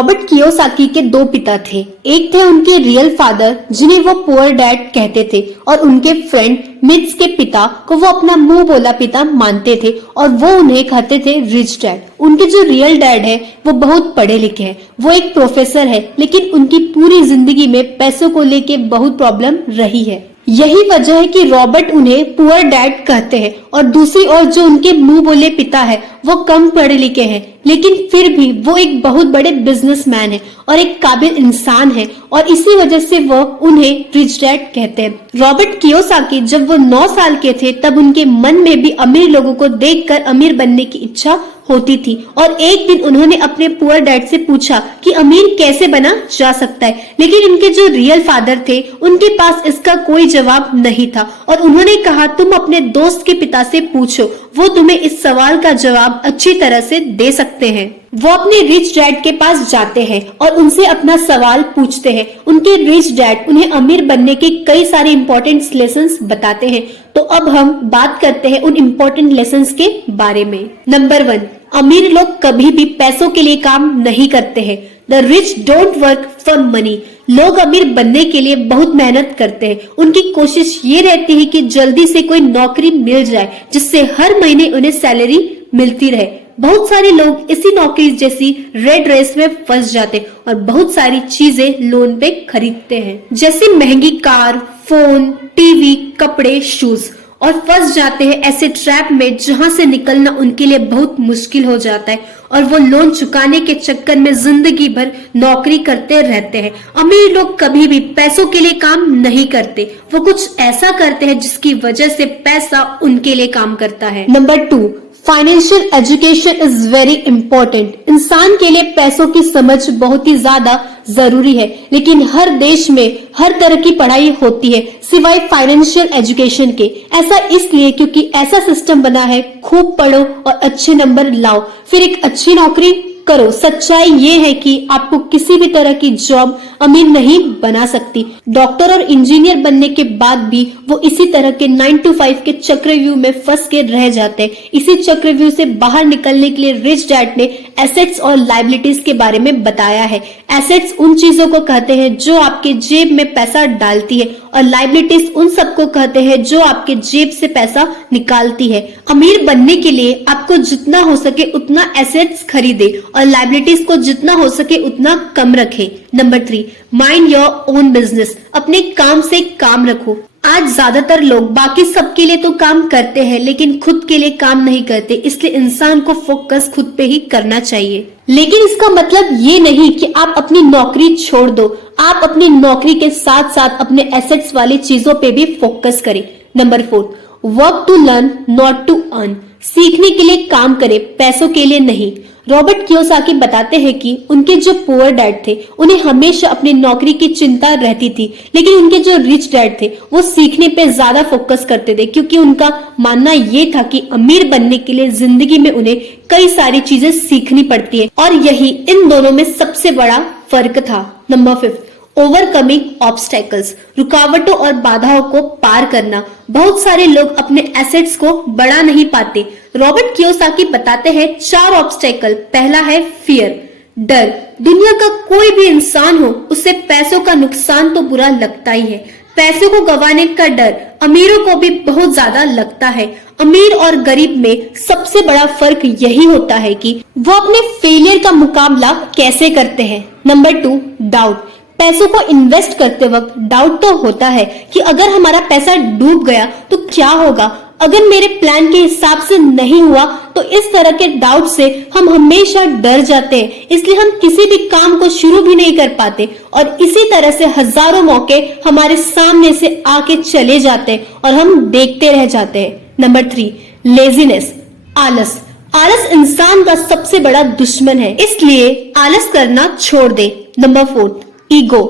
Robert Kiyosaki के दो पिता थे। एक थे उनके रियल फादर जिन्हें वो पुअर डैड कहते थे और उनके फ्रेंड मिथ्स के पिता को वो अपना मुंह बोला पिता मानते थे और वो उन्हें कहते थे रिच डैड। उनके जो रियल डैड है वो बहुत पढ़े लिखे हैं, वो एक प्रोफेसर है, लेकिन उनकी पूरी जिंदगी में पैसों को लेके बहुत प्रॉब्लम रही है। यही वजह है कि रॉबर्ट उन्हें पुअर डैड कहते हैं। और दूसरी ओर जो उनके मुंह बोले पिता है वो कम पढ़े लिखे हैं, लेकिन फिर भी वो एक बहुत बड़े बिजनेसमैन है और एक काबिल इंसान है और इसी वजह से वो उन्हें रिच डैड कहते हैं। रॉबर्ट कियोसाकी जब वो 9 साल के थे तब उनके मन में भी अमीर लोगों को देखकर अमीर बनने की इच्छा होती थी और एक दिन उन्होंने अपने पुअर डैड से पूछा कि अमीर कैसे बना जा सकता है, लेकिन उनके जो रियल फादर थे उनके पास इसका कोई जवाब नहीं था और उन्होंने कहा तुम अपने दोस्त के पिता से पूछो, वो तुम्हें इस सवाल का जवाब अच्छी तरह से दे सकते हैं। वो अपने रिच डैड के पास जाते हैं और उनसे अपना सवाल पूछते हैं। उनके रिच डैड उन्हें अमीर बनने के कई सारे इम्पोर्टेंट लेसन्स बताते हैं। तो अब हम बात करते हैं उन इम्पोर्टेंट लेसन्स के बारे में। नंबर 1, अमीर लोग कभी भी पैसों के लिए काम नहीं करते हैं। The rich don't work for money. लोग अमीर बनने के लिए बहुत मेहनत करते हैं। उनकी कोशिश ये रहती है कि जल्दी से कोई नौकरी मिल जाए जिससे हर महीने उन्हें सैलरी मिलती रहे। बहुत सारे लोग इसी नौकरी जैसी रेड रेस में फंस जाते और बहुत सारी चीजें लोन पे खरीदते हैं, जैसे महंगी कार, फोन, टीवी, कपड़े, शूज, और फंस जाते हैं ऐसे ट्रैप में जहां से निकलना उनके लिए बहुत मुश्किल हो जाता है और वो लोन चुकाने के चक्कर में जिंदगी भर नौकरी करते रहते हैं। अमीर लोग कभी भी पैसों के लिए काम नहीं करते, वो कुछ ऐसा करते हैं जिसकी वजह से पैसा उनके लिए काम करता है। Number 2, financial education is very important. इंसान के लिए पैसों की समझ बहुत ही ज्यादा जरूरी है, लेकिन हर देश में हर तरह की पढ़ाई होती है सिवाय फाइनेंशियल एजुकेशन के। ऐसा इसलिए क्योंकि ऐसा सिस्टम बना है, खूब पढ़ो और अच्छे नंबर लाओ, फिर एक अच्छी नौकरी करो। सच्चाई ये है कि आपको किसी भी तरह की जॉब अमीर नहीं बना सकती। डॉक्टर और इंजीनियर बनने के बाद भी वो इसी तरह के 9 to 5 के चक्रव्यूह में फंस के रह जाते हैं। इसी चक्रव्यूह से बाहर निकलने के लिए रिच डैड ने एसेट्स और लायबिलिटीज के बारे में बताया है। एसेट्स उन चीजों को कहते हैं जो आपके जेब में पैसा डालती है और लायबिलिटीज उन सबको कहते हैं जो आपके जेब से पैसा निकालती है। अमीर बनने के लिए आपको जितना हो सके उतना एसेट्स खरीदे और लायबिलिटीज को जितना हो सके उतना कम रखे। Number 3, mind your own business. अपने काम से काम रखो। आज ज्यादातर लोग बाकी सबके लिए तो काम करते हैं लेकिन खुद के लिए काम नहीं करते, इसलिए इंसान को फोकस खुद पे ही करना चाहिए। लेकिन इसका मतलब ये नहीं कि आप अपनी नौकरी छोड़ दो। आप अपनी नौकरी के साथ साथ अपने एसेट्स वाली चीजों पे भी फोकस करें। Number 4, work to learn not to earn. सीखने के लिए काम करें, पैसों के लिए नहीं। रॉबर्ट कियोसाकी बताते हैं कि उनके जो पुअर डैड थे उन्हें हमेशा अपनी नौकरी की चिंता रहती थी, लेकिन उनके जो रिच डैड थे वो सीखने पे ज्यादा फोकस करते थे, क्योंकि उनका मानना ये था कि अमीर बनने के लिए जिंदगी में उन्हें कई सारी चीजें सीखनी पड़ती है और यही इन दोनों में सबसे बड़ा फर्क था। Number 5, overcoming obstacles. रुकावटों और बाधाओं को पार करना। बहुत सारे लोग अपने एसेट्स को बढ़ा नहीं पाते। रॉबर्ट कियोसाकी बताते हैं 4 ऑब्स्टेकल। पहला है फियर, डर। दुनिया का कोई भी इंसान हो उसे पैसों का नुकसान तो बुरा लगता ही है। पैसे को गंवाने का डर अमीरों को भी बहुत ज्यादा लगता है। अमीर और गरीब में सबसे बड़ा फर्क यही होता है कि वो अपने फेलियर का मुकाबला कैसे करते हैं। Number 2, doubt. पैसों को इन्वेस्ट करते वक्त डाउट तो होता है कि अगर हमारा पैसा डूब गया तो क्या होगा, अगर मेरे प्लान के हिसाब से नहीं हुआ तो इस तरह के डाउट से हम हमेशा डर जाते हैं, इसलिए हम किसी भी काम को शुरू भी नहीं कर पाते और इसी तरह से हजारों मौके हमारे सामने से आके चले जाते हैं और हम देखते रह जाते हैं। नंबर 3, लेजीनेस, आलस। आलस इंसान का सबसे बड़ा दुश्मन है, इसलिए आलस करना छोड़ दे। नंबर 4, ईगो,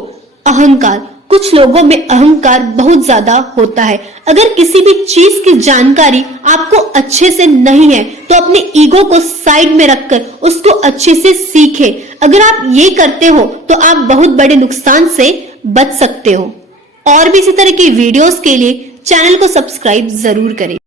अहंकार। कुछ लोगों में अहंकार बहुत ज्यादा होता है। अगर किसी भी चीज की जानकारी आपको अच्छे से नहीं है तो अपने ईगो को साइड में रखकर उसको अच्छे से सीखे। अगर आप ये करते हो तो आप बहुत बड़े नुकसान से बच सकते हो। और भी इसी तरह की वीडियोस के लिए चैनल को सब्सक्राइब जरूर करें।